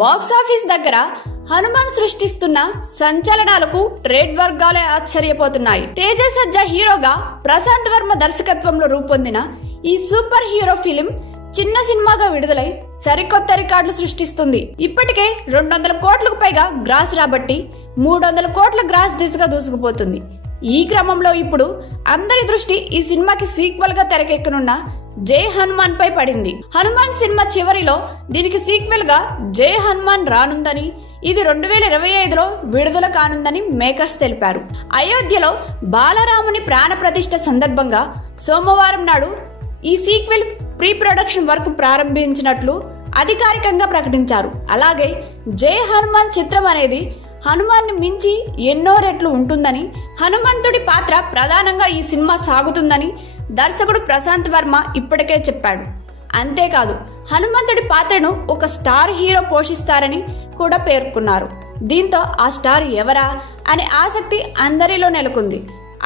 Box office దగ్గర Hanuman సృష్టిస్తున్న సంచలనాలకు trade వర్గాలే ఆశ్చర్యపోతున్నాయి. Teja సజ్జా హీరోగా ప్రశాంత్ వర్మ దర్శకత్వంలో రూపొందిన ఈ సూపర్ హీరో ఫిలిం చిన్న సినిమాగా విడుదలై సరికొత్త రికార్డులు సృష్టిస్తుంది. ఇప్పటికే 200 కోట్లకు పైగా గ్రాస్ రాబట్టి 300 కోట్ల గ్రాస్ దిశగా దూసుకుపోతుంది. ఈ క్రమంలో ఇప్పుడు అందరి దృష్టి ఈ సినిమాకి సీక్వెల్ గా తెరకెక్కనున్న జై హనుమాన్ పై పడింది. హనుమాన్ సినిమా చివరిలో దీనికి సీక్వెల్ గా జై హనుమాన్ రానుందని, ఇది 2025లో విడుదల కానుందని మేకర్స్ తెలిపారు. అయోధ్యలో బాలరాముని ప్రాణ ప్రతిష్ఠ సందర్భంగా సోమవారం నాడు ఈ సీక్వెల్ ప్రీ ప్రొడక్షన్ వర్క్ ప్రారంభించినట్లు అధికారికంగా ప్రకటించారు. అలాగే జై హనుమాన్ చిత్రం అనేది హనుమాన్ని మించి ఎన్నో రెట్లు ఉంటుందని, హనుమంతుడి పాత్ర ప్రధానంగా ఈ సినిమా సాగుతుందని దర్శకుడు ప్రశాంత్ వర్మ ఇప్పటికే చెప్పాడు. అంతేకాదు హనుమంతుడి పాత్రను ఒక స్టార్ హీరో పోషిస్తారని కూడా పేర్కొన్నారు. దీంతో ఆ స్టార్ ఎవరా అనే ఆసక్తి అందరిలో నెలకొంది.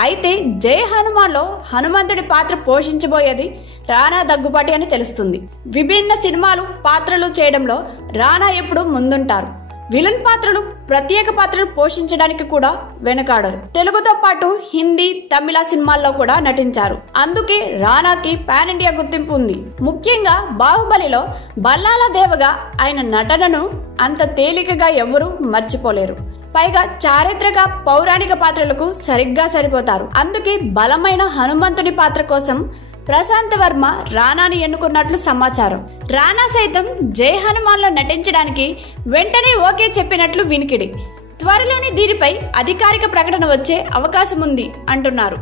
అయితే జై హనుమాన్లో హనుమంతుడి పాత్ర పోషించబోయేది రానా దగ్గుబాటి అని తెలుస్తుంది. విభిన్న సినిమాలు పాత్రలు చేయడంలో రానా ఎప్పుడు ముందుంటారు. విలన్ పాత్రలు, ప్రత్యేక పాత్రలు పోషించడానికి కూడా వెనకాడరు. తెలుగుతో పాటు హిందీ, తమిళ సినిమాల్లో కూడా నటించారు. అందుకే రానాకి పాన్ ఇండియా గుర్తింపు ఉంది. ముఖ్యంగా బాహుబలిలో బల్లాల దేవగా ఆయన నటనను అంత తేలికగా ఎవరూ మర్చిపోలేరు. పైగా చారిత్రక, పౌరాణిక పాత్రలకు సరిగ్గా సరిపోతారు. అందుకే బలమైన హనుమంతుని పాత్ర కోసం ప్రశాంత్ వర్మ రానాని ఎన్నుకున్నట్లు సమాచారం. రానా సైతం జై హనుమాన్లో నటించడానికి వెంటనే ఓకే చెప్పినట్లు వినికిడి. త్వరలోనే దీనిపై అధికారిక ప్రకటన వచ్చే అవకాశం ఉంది అంటున్నారు.